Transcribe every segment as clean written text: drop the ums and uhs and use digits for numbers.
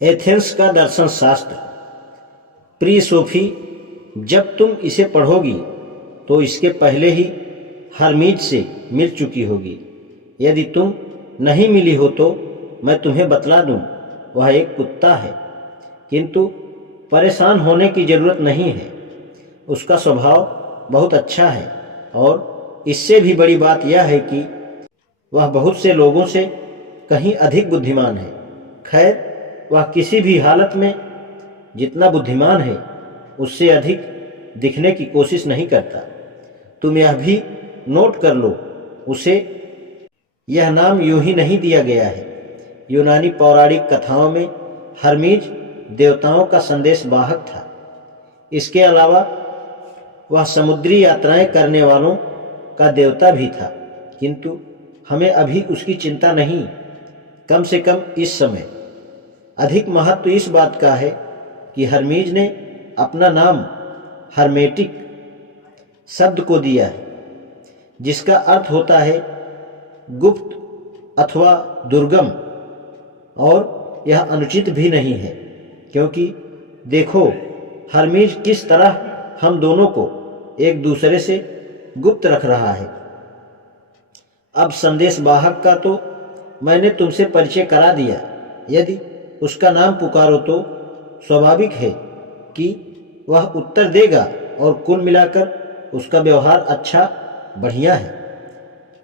Athens का दर्शन शास्त्र। प्रिय सोफी, जब तुम इसे पढ़ोगी तो इसके पहले ही हर्मीज से मिल चुकी होगी। यदि तुम नहीं मिली हो तो मैं तुम्हें बतला दूं, वह एक कुत्ता है, किंतु परेशान होने की ज़रूरत नहीं है। उसका स्वभाव बहुत अच्छा है और इससे भी बड़ी बात यह है कि वह बहुत से लोगों से कहीं अधिक बुद्धिमान है। खैर, वह किसी भी हालत में जितना बुद्धिमान है उससे अधिक दिखने की कोशिश नहीं करता। तुम यह भी नोट कर लो, उसे यह नाम यूं ही नहीं दिया गया है। यूनानी पौराणिक कथाओं में हर्मीज देवताओं का संदेश वाहक था। इसके अलावा वह समुद्री यात्राएं करने वालों का देवता भी था, किंतु हमें अभी उसकी चिंता नहीं, कम से कम इस समय। अधिक महत्व इस बात का है कि हर्मीज ने अपना नाम हर्मेटिक शब्द को दिया है, जिसका अर्थ होता है गुप्त अथवा दुर्गम, और यह अनुचित भी नहीं है, क्योंकि देखो हर्मीज किस तरह हम दोनों को एक दूसरे से गुप्त रख रहा है। अब संदेश वाहक का तो मैंने तुमसे परिचय करा दिया। यदि उसका नाम पुकारो तो स्वाभाविक है कि वह उत्तर देगा, और कुल मिलाकर उसका व्यवहार अच्छा बढ़िया है।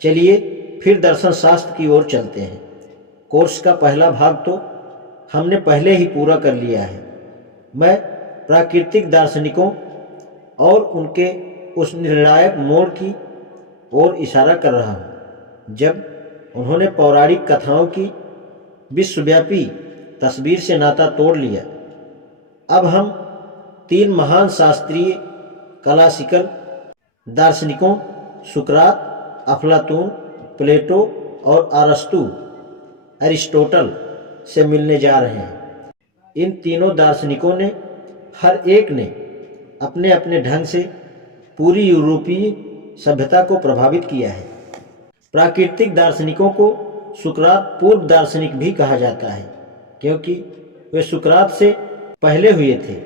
चलिए फिर दर्शन शास्त्र की ओर चलते हैं। कोर्स का पहला भाग तो हमने पहले ही पूरा कर लिया है। मैं प्राकृतिक दार्शनिकों और उनके उस निर्णायक मोड़ की ओर इशारा कर रहा हूँ जब उन्होंने पौराणिक कथाओं की विश्वव्यापी तस्वीर से नाता तोड़ लिया। अब हम तीन महान शास्त्रीय क्लासिकल दार्शनिकों सुकरात, अफलातून, प्लेटो और अरिस्टोटल से मिलने जा रहे हैं। इन तीनों दार्शनिकों ने हर एक ने अपने अपने ढंग से पूरी यूरोपीय सभ्यता को प्रभावित किया है। प्राकृतिक दार्शनिकों को सुकरात पूर्व दार्शनिक भी कहा जाता है, क्योंकि वे सुकरात से पहले हुए थे।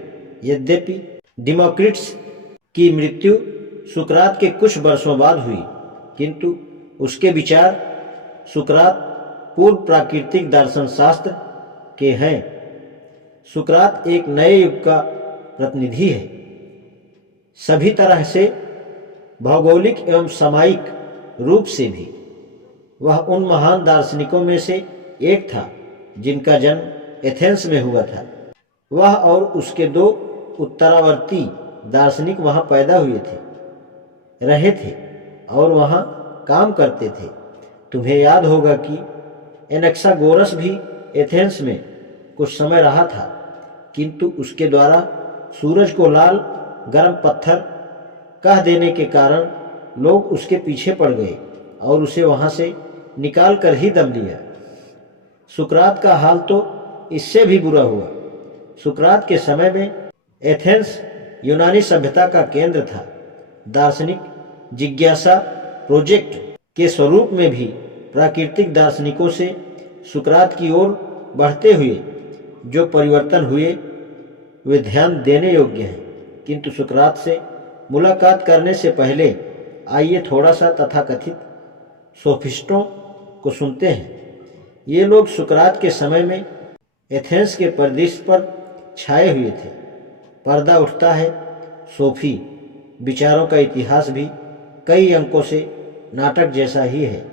यद्यपि डिमोक्रिटस की मृत्यु सुकरात के कुछ वर्षों बाद हुई, किंतु उसके विचार सुकरात पूर्व प्राकृतिक दर्शन शास्त्र के हैं। सुकरात एक नए युग का प्रतिनिधि है, सभी तरह से, भौगोलिक एवं सामयिक रूप से भी। वह उन महान दार्शनिकों में से एक था जिनका जन्म एथेंस में हुआ था। वह और उसके दो उत्तरावर्ती दार्शनिक वहां पैदा हुए थे, रहे थे और वहां काम करते थे। तुम्हें याद होगा कि एनेक्सागोरस भी एथेंस में कुछ समय रहा था, किंतु उसके द्वारा सूरज को लाल गर्म पत्थर कह देने के कारण लोग उसके पीछे पड़ गए और उसे वहां से निकाल कर ही दम लिया। सुकरात का हाल तो इससे भी बुरा हुआ। सुकरात के समय में एथेंस यूनानी सभ्यता का केंद्र था। दार्शनिक जिज्ञासा प्रोजेक्ट के स्वरूप में भी प्राकृतिक दार्शनिकों से सुकरात की ओर बढ़ते हुए जो परिवर्तन हुए वे ध्यान देने योग्य हैं। किंतु सुकरात से मुलाकात करने से पहले आइए थोड़ा सा तथाकथित सोफिस्टों को सुनते हैं। ये लोग सुकरात के समय में एथेंस के परिदृश्य पर छाए हुए थे। पर्दा उठता है। सोफी विचारों का इतिहास भी कई अंकों से नाटक जैसा ही है।